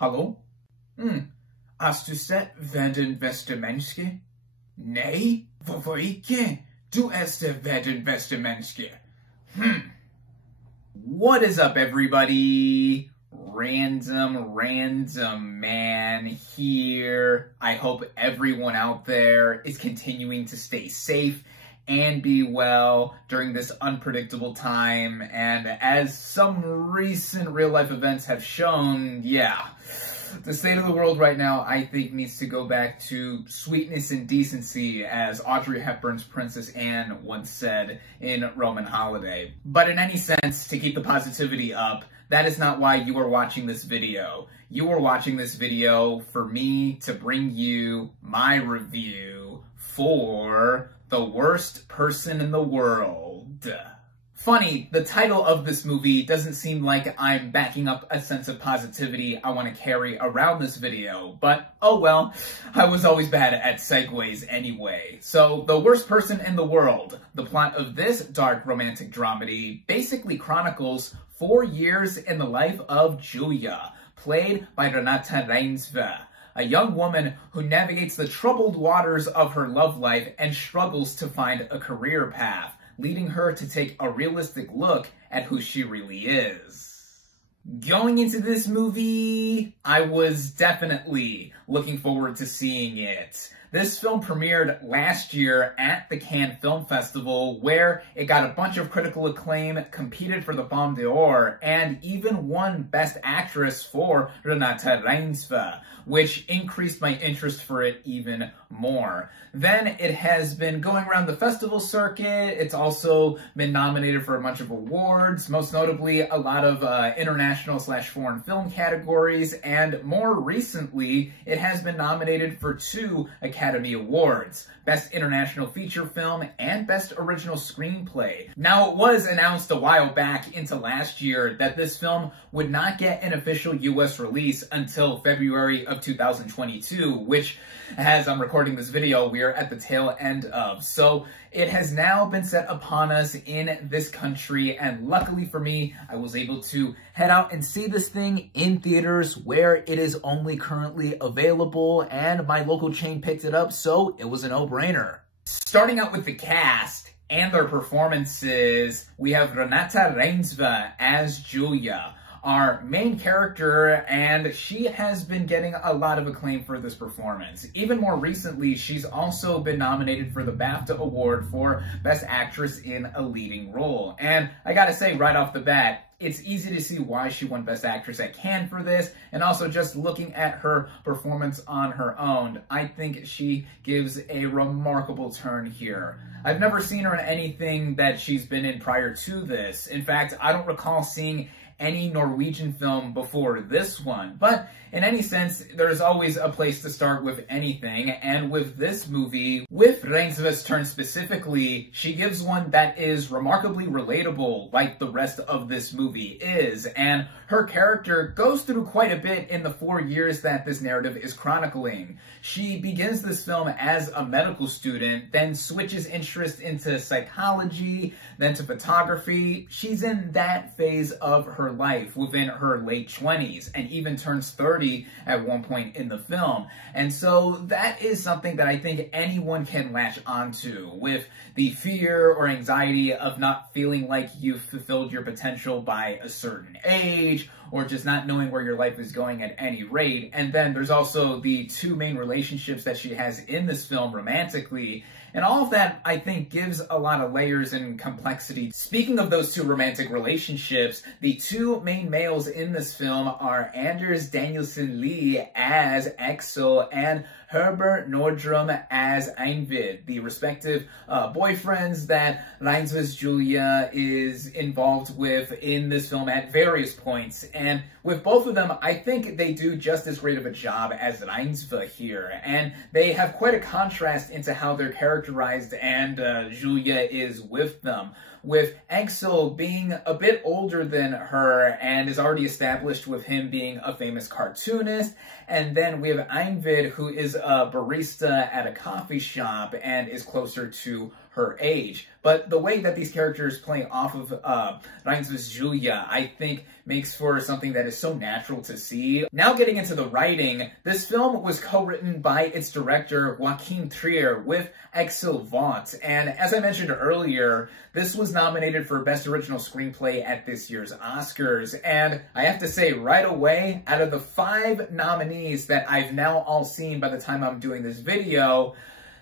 Hallo? Hast du sett Verdens, verste menneske? Nee? Hvorfor ikke? Du er Verdens, verste menneske. What is up, everybody? RandomRandomMan here. I hope everyone out there is continuing to stay safe and be well during this unpredictable time. And as some recent real-life events have shown, the state of the world right now, I think, needs to go back to sweetness and decency, as Audrey Hepburn's Princess Anne once said in Roman Holiday. But in any sense, to keep the positivity up, that is not why you are watching this video. You are watching this video for me to bring you my review for The Worst Person in the World. Funny, the title of this movie doesn't seem like I'm backing up a sense of positivity I want to carry around this video, but oh well, I was always bad at segues anyway. So, The Worst Person in the World. The plot of this dark romantic dramedy basically chronicles 4 years in the life of Julia, played by Renata Reinsve, a young woman who navigates the troubled waters of her love life and struggles to find a career path, leading her to take a realistic look at who she really is. Going into this movie, I was definitely looking forward to seeing it. This film premiered last year at the Cannes Film Festival, where it got a bunch of critical acclaim, competed for the Palme d'Or, and even won Best Actress for Renata Reinsve, which increased my interest for it even more. Then it has been going around the festival circuit. It's also been nominated for a bunch of awards, most notably a lot of international/foreign film categories, and more recently, it has been nominated for 2 Academy Awards, Best International Feature Film and Best Original Screenplay. Now, it was announced a while back into last year that this film would not get an official US release until February of 2022, which, as I'm recording this video, we are at the tail end of. So it has now been set upon us in this country, and luckily for me, I was able to head out and see this thing in theaters where it is only currently available, and my local chain picked it up, so it was a no-brainer. Starting out with the cast and their performances, we have Renata Reinsve as Julia, our main character, and she has been getting a lot of acclaim for this performance. Even more recently, she's also been nominated for the BAFTA Award for Best Actress in a Leading Role. And I gotta say right off the bat, it's easy to see why she won Best Actress at Cannes for this, and also just looking at her performance on her own, I think she gives a remarkable turn here. I've never seen her in anything that she's been in prior to this. In fact, I don't recall seeing any Norwegian film before this one. But in any sense, there's always a place to start with anything, and with this movie, with Reinsve's turn specifically, she gives one that is remarkably relatable, like the rest of this movie is, and her character goes through quite a bit in the 4 years that this narrative is chronicling. She begins this film as a medical student, then switches interest into psychology, then to photography. She's in that phase of her life within her late 20s, and even turns 30 at one point in the film. And so that is something that I think anyone can latch onto, with the fear or anxiety of not feeling like you've fulfilled your potential by a certain age, or just not knowing where your life is going at any rate. And then there's also the 2 main relationships that she has in this film romantically, and all of that, I think, gives a lot of layers and complexity. Speaking of those 2 romantic relationships, the 2 main males in this film are Anders Danielsen Lee as Axel and Herbert Nordrum as Einvid, the respective boyfriends that Reinsve's Julia is involved with in this film at various points. And with both of them, I think they do just as great of a job as Reinsve here. And they have quite a contrast into how they're characterized, and Julia is with them, with Axel being a bit older than her and is already established with him being a famous cartoonist. And then we have Einvid, who is a barista at a coffee shop and is closer to her age. But the way that these characters play off of Reigns vs. Julia, I think makes for something that is so natural to see. Now getting into the writing, this film was co-written by its director, Joachim Trier, with Axel Vogt. And as I mentioned earlier, this was nominated for Best Original Screenplay at this year's Oscars. And I have to say right away, out of the 5 nominees that I've now all seen by the time I'm doing this video,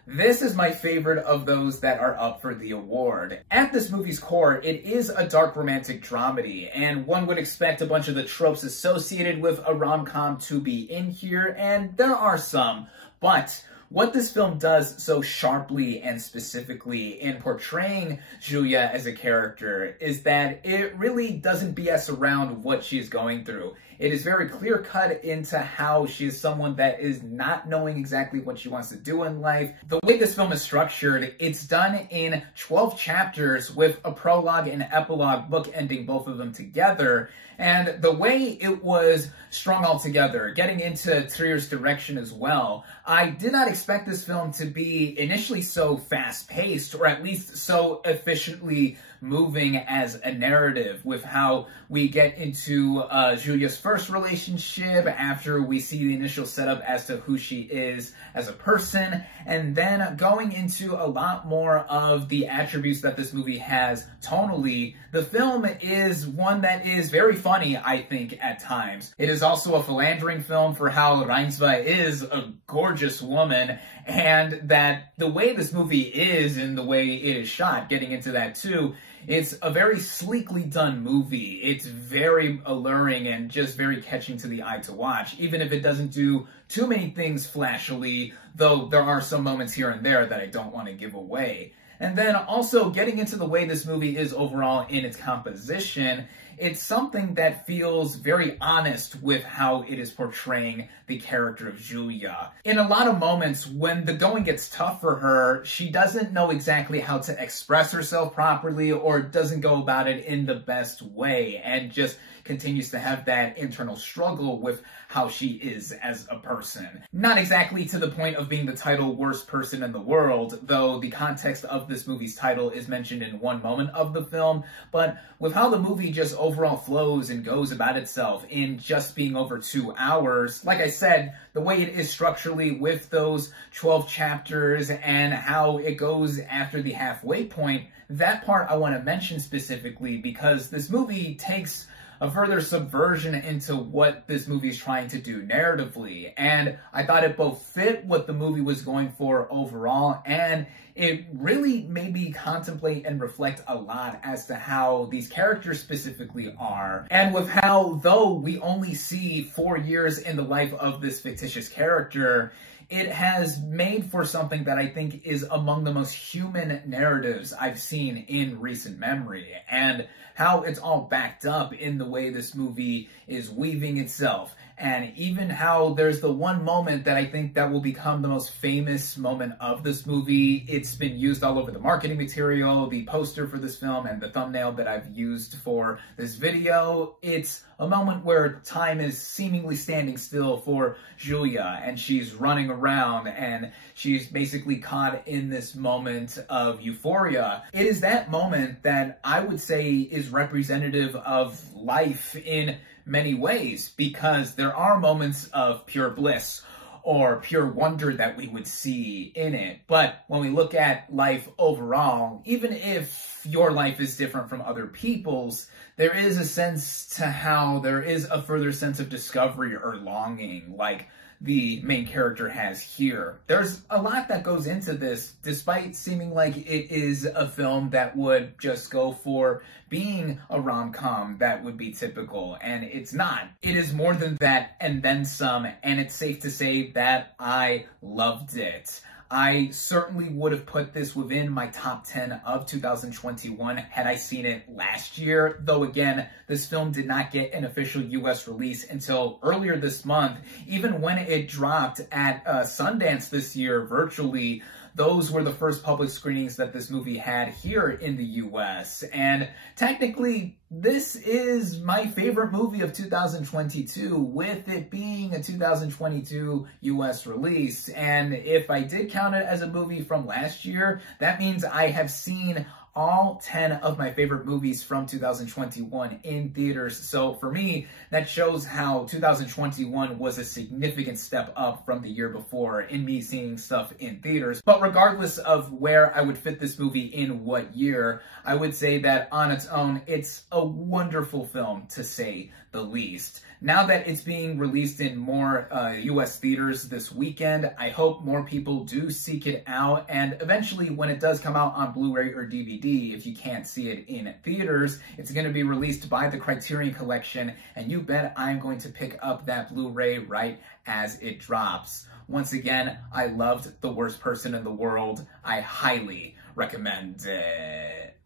this is my favorite of those that are up for the award. At this movie's core, it is a dark romantic dramedy, and one would expect a bunch of the tropes associated with a rom-com to be in here, and there are some, but what this film does so sharply and specifically in portraying Julia as a character is that it really doesn't BS around what she is going through. It is very clear-cut into how she is someone that is not knowing exactly what she wants to do in life. The way this film is structured, it's done in 12 chapters with a prologue and epilogue bookending both of them together. And the way it was strung all together, getting into Trier's direction as well, I did not expect this film to be initially so fast-paced, or at least so efficiently moving as a narrative, with how we get into Julia's first relationship after we see the initial setup as to who she is as a person, and then going into a lot more of the attributes that this movie has tonally. The film is one that is very funny, I think, at times. It is also a philandering film for how Reinsva is a gorgeous woman, and that the way this movie is and the way it is shot, getting into that too, it's a very sleekly done movie. It's very alluring and just very catching to the eye to watch, even if it doesn't do too many things flashily, though there are some moments here and there that I don't want to give away. And then also getting into the way this movie is overall in its composition, it's something that feels very honest with how it is portraying the character of Julia. In a lot of moments, when the going gets tough for her, she doesn't know exactly how to express herself properly, or doesn't go about it in the best way, and just continues to have that internal struggle with how she is as a person. Not exactly to the point of being the title worst person in the world, though the context of this movie's title is mentioned in one moment of the film, but with how the movie just overall flows and goes about itself in just being over 2 hours, like I said, the way it is structurally with those 12 chapters and how it goes after the halfway point, that part I want to mention specifically because this movie takes a further subversion into what this movie is trying to do narratively. And I thought it both fit what the movie was going for overall, and it really made me contemplate and reflect a lot as to how these characters specifically are. And with how, though we only see 4 years in the life of this fictitious character, it has made for something that I think is among the most human narratives I've seen in recent memory, and how it's all backed up in the way this movie is weaving itself. And even how there's the one moment that I think that will become the most famous moment of this movie. It's been used all over the marketing material, the poster for this film, and the thumbnail that I've used for this video. It's a moment where time is seemingly standing still for Julia, and she's running around, and she's basically caught in this moment of euphoria. It is that moment that I would say is representative of life in many ways, because there are moments of pure bliss or pure wonder that we would see in it. But when we look at life overall, even if your life is different from other people's, there is a sense to how there is a further sense of discovery or longing, like the main character has here. There's a lot that goes into this, despite seeming like it is a film that would just go for being a rom-com that would be typical, and it's not. It is more than that and then some, and it's safe to say that I loved it. I certainly would have put this within my top 10 of 2021 had I seen it last year, though again, this film did not get an official US release until earlier this month. Even when it dropped at Sundance this year virtually, those were the first public screenings that this movie had here in the US. And technically, this is my favorite movie of 2022, with it being a 2022 US release. And if I did count it as a movie from last year, that means I have seen all 10 of my favorite movies from 2021 in theaters. So for me, that shows how 2021 was a significant step up from the year before in me seeing stuff in theaters. But regardless of where I would fit this movie in what year, I would say that on its own, it's a wonderful film, to say the least. Now that it's being released in more US theaters this weekend, I hope more people do seek it out, and eventually when it does come out on Blu-ray or DVD, if you can't see it in theaters, it's going to be released by the Criterion Collection, and you bet I'm going to pick up that Blu-ray right as it drops. Once again, I loved The Worst Person in the World. I highly recommend it.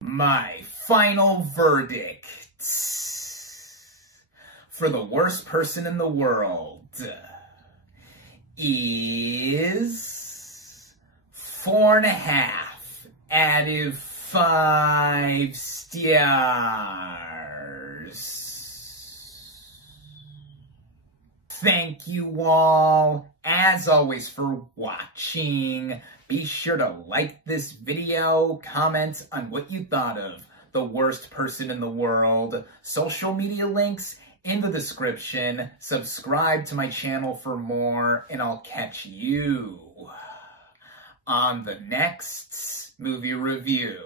My final verdict for The Worst Person in the World is 4.5 out of 5 stars. Thank you all, as always, for watching. Be sure to like this video, comment on what you thought of The Worst Person in the World. Social media links in the description. Subscribe to my channel for more, and I'll catch you on the next movie review.